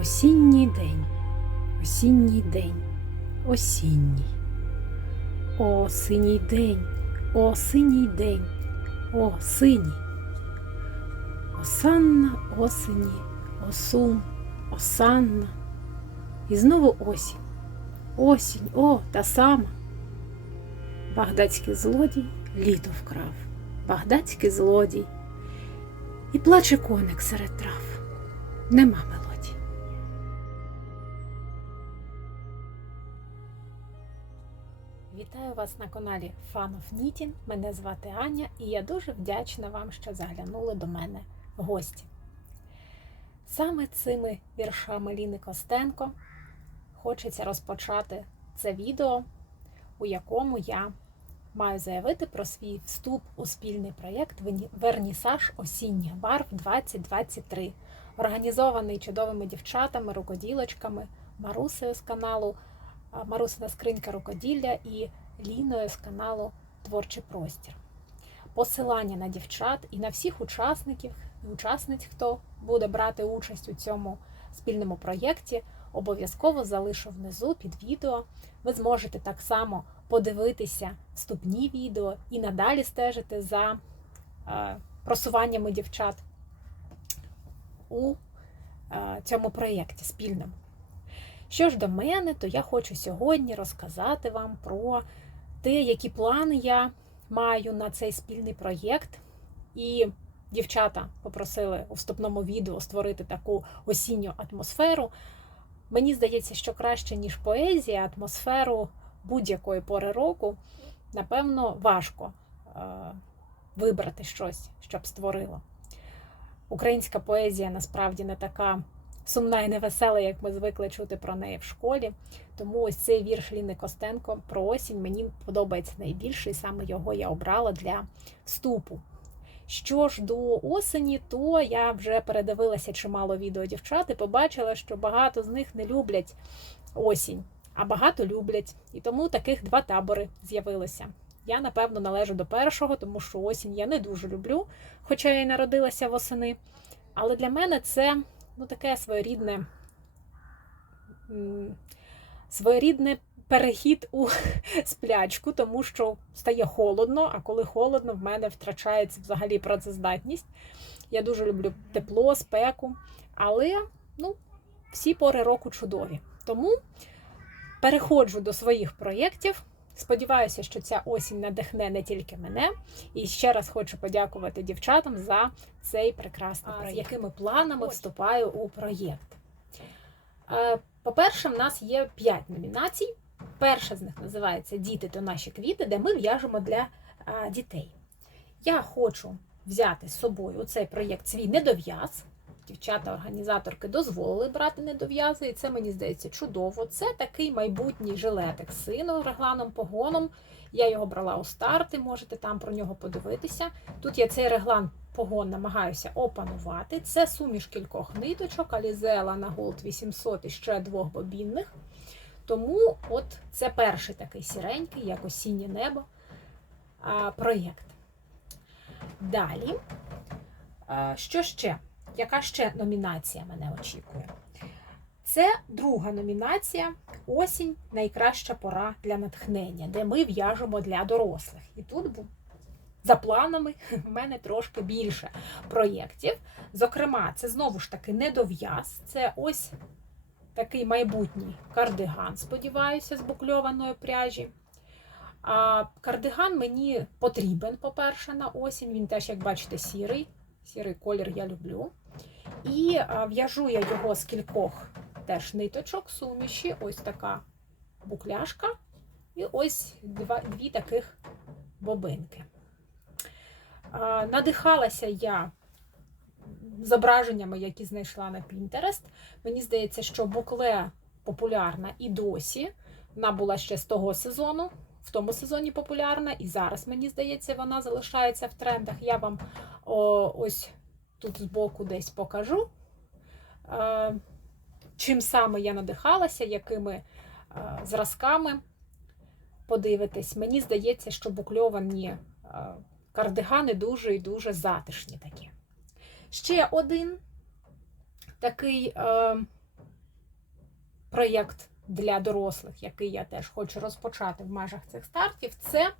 Осінній день, осінній день, осінній. О, синій день, о, синій день, о, синій. Осанна осені, осум, осанна. І знову осінь. Осінь, о, та сама. Багдадський злодій літо вкрав. Багдадський злодій. І плаче коник серед трав. Нема мелодії. Вас на каналі Fun of Knitting. Мене звати Аня, і я дуже вдячна вам, що заглянули до мене в гості. Саме цими віршами Ліни Костенко хочеться розпочати це відео, у якому я маю заявити про свій вступ у спільний проєкт Вернісаж осінніх барв 2023, організований чудовими дівчатами, рукоділочками, Марусею з каналу Марусина скринька рукоділля і Ліною з каналу Творчий простір. Посилання на дівчат і на всіх учасників учасниць, хто буде брати участь у цьому спільному проєкті, обов'язково залишу внизу під відео. Ви зможете так само подивитися вступні відео і надалі стежити за е, просуваннями дівчат у е, цьому проєкті спільному. Що ж до мене, то я хочу сьогодні розказати вам про те, які плани я маю на цей спільний проєкт. І дівчата попросили у вступному відео створити таку осінню атмосферу. Мені здається, що краще, ніж поезія, атмосферу будь-якої пори року, напевно, важко е вибрати щось, щоб створило. Українська поезія насправді не така сумна і невесела, як ми звикли чути про неї в школі. Тому ось цей вірш Ліни Костенко про осінь мені подобається найбільше, і саме його я обрала для вступу. Що ж до осені, то я вже передивилася чимало відео дівчат і побачила, що багато з них не люблять осінь, а багато люблять. І тому таких два табори з'явилося. Я, напевно, належу до першого, тому що осінь я не дуже люблю, хоча я й народилася восени. Але для мене це ну, таке своєрідне, своєрідне перехід у сплячку, тому що стає холодно, а коли холодно, в мене втрачається взагалі працездатність. Я дуже люблю тепло, спеку, але ну, всі пори року чудові. Тому переходжу до своїх проєктів. Сподіваюся, що ця осінь надихне не тільки мене. І ще раз хочу подякувати дівчатам за цей прекрасний проєкт. З якими планами вступаю у проєкт. Е, по-перше, в нас є 5 номінацій. Перша з них називається Діти то наші квіти, де ми в'яжемо для дітей. Я хочу взяти з собою у цей проєкт свій недов'яз. Дівчата-організаторки дозволили брати недов'язи, і це мені здається чудово. Це такий майбутній жилетик з сину регланом погоном. Я його брала у старти, можете там про нього подивитися. Тут я цей реглан погон намагаюся опанувати. Це суміш кількох ниточок, Алізела на Gold 800 і ще двох бобінних. Тому от це перший такий сіренький, як осіннє небо, проєкт. Далі, що ще? Яка ще номінація мене очікує? Це друга номінація Осінь найкраща пора для натхнення, де ми в'яжемо для дорослих. І тут за планами в мене трошки більше проєктів. Зокрема, це знову ж таки недов'яз. Це ось такий майбутній кардиган, сподіваюся, з букльованої пряжі. А Кардиган мені потрібен, по-перше, на осінь. Він теж, як бачите, сірий. Сірий колір я люблю. І в'яжу я його з кількох теж ниточок, суміші, ось така букляшка, і ось два, дві таких бобинки. Надихалася я зображеннями, які знайшла на Pinterest. Мені здається, що букле популярна і досі. Вона була ще з того сезону, в тому сезоні популярна, і зараз, мені здається, вона залишається в трендах. Я вам о, ось тут збоку десь покажу, е, чим саме я надихалася, якими е, зразками подивитись. Мені здається, що букльовані е, кардигани дуже і дуже затишні такі. Ще один такий проєкт для дорослих, який я теж хочу розпочати в межах цих стартів, це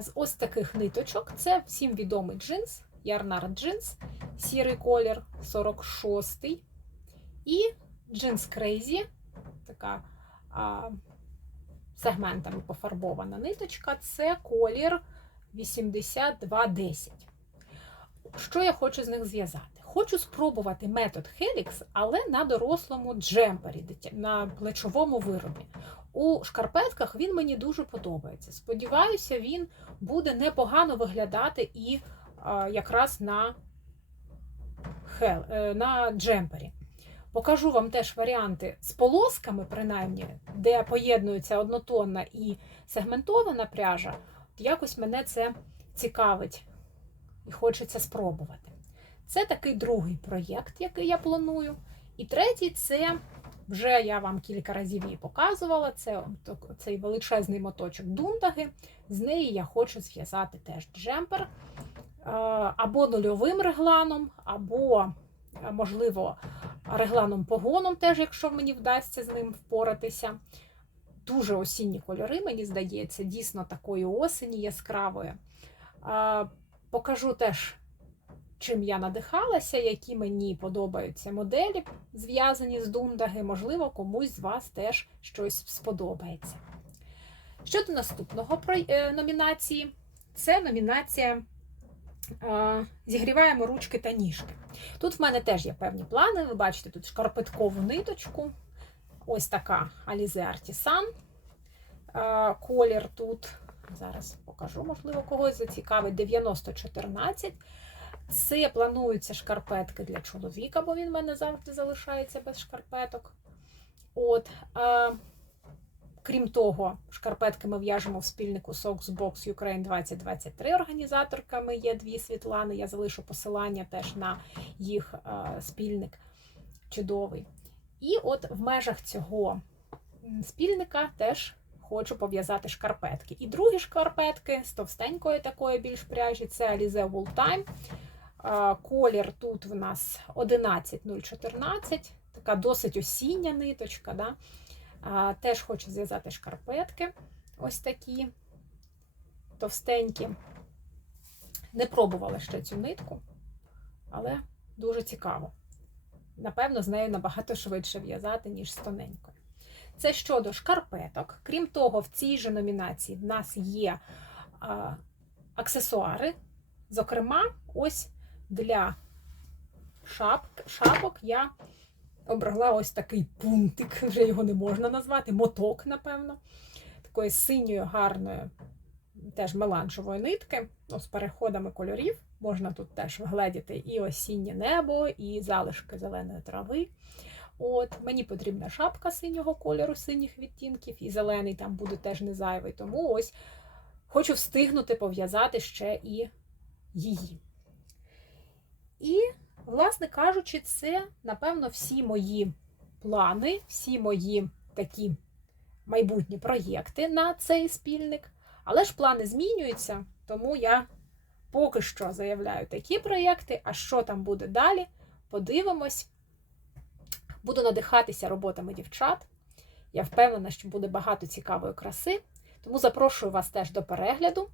з ось таких ниточок. Це всім відомий джинс, Ярнар джинс, сірий колір 46 і джинс Crazy, така а, сегментами пофарбована ниточка, це колір 8210. Що я хочу з них зв'язати? Хочу спробувати метод Helix, але на дорослому джемпері, на плечовому виробі. У шкарпетках він мені дуже подобається. Сподіваюся, він буде непогано виглядати і якраз на хел, е, на джемпері. Покажу вам теж варіанти з полосками, принаймні, де поєднується однотонна і сегментована пряжа. Якось мене це цікавить і хочеться спробувати. Це такий другий проєкт, який я планую. І третій це вже я вам кілька разів її показувала. Це цей величезний моточок дундаги. З неї я хочу зв'язати теж джемпер або нульовим регланом, або, е, можливо, регланом погоном, теж, якщо мені вдасться з ним впоратися. Дуже осінні кольори, мені здається, дійсно такої осені яскравої. Е, покажу теж чим я надихалася, які мені подобаються моделі, зв'язані з дундаги, можливо, комусь з вас теж щось сподобається. Щодо наступного е, номінації, це номінація Зігріваємо ручки та ніжки. Тут в мене теж є певні плани. Ви бачите, тут шкарпеткову ниточку. Ось така Alize Artisan. Колір тут, зараз покажу, можливо, когось зацікавить 9014. Це плануються шкарпетки для чоловіка, бо він в мене завжди залишається без шкарпеток. От, Крім того, шкарпетки ми в'яжемо в спільнику Soxbox Ukraine 2023 організаторками. Є дві Світлани. Я залишу посилання теж на їх а, спільник чудовий. І от в межах цього спільника теж хочу пов'язати шкарпетки. І другі шкарпетки з товстенької такої більш пряжі це Alize Wool Time. Колір тут в нас 11014, така досить осіння ниточка. Да? Теж хочу зв'язати шкарпетки ось такі товстенькі. Не пробувала ще цю нитку, але дуже цікаво. Напевно, з нею набагато швидше в'язати, ніж з тоненькою. Це щодо шкарпеток. Крім того, в цій же номінації в нас є а, аксесуари. Зокрема, ось для шапок, шапок я обрала ось такий пунктик, вже його не можна назвати, моток, напевно, такої синьої, гарної, теж меланжової нитки, ну, з переходами кольорів. Можна тут теж вгледіти і осіннє небо, і залишки зеленої трави. От, Мені потрібна шапка синього кольору, синіх відтінків, і зелений там буде теж не зайвий. Тому ось хочу встигнути пов'язати ще і її. І, власне кажучи, це, напевно, всі мої плани, всі мої такі майбутні проєкти на цей спільник. Але ж плани змінюються, тому я поки що заявляю такі проєкти, а що там буде далі, подивимось. Буду надихатися роботами дівчат. Я впевнена, що буде багато цікавої краси. Тому запрошую вас теж до перегляду.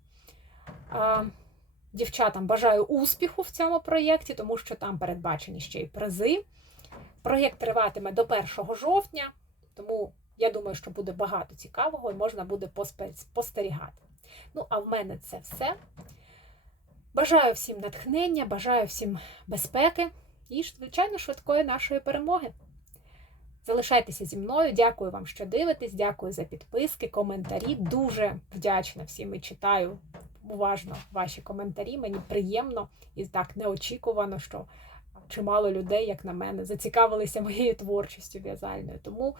Дівчатам бажаю успіху в цьому проєкті, тому що там передбачені ще й призи. Проєкт триватиме до 1 жовтня, тому я думаю, що буде багато цікавого і можна буде спостерігати. Ну, а в мене це все. Бажаю всім натхнення, бажаю всім безпеки і, звичайно, швидкої нашої перемоги. Залишайтеся зі мною. Дякую вам, що дивитесь, дякую за підписки, коментарі. Дуже вдячна всім і читаю уважно ваші коментарі. Мені приємно і так неочікувано, що чимало людей, як на мене, зацікавилися моєю творчістю в'язальною. Тому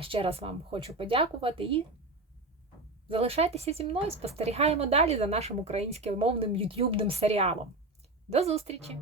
ще раз вам хочу подякувати і залишайтеся зі мною. Спостерігаємо далі за нашим українським мовним ютюбним серіалом. До зустрічі!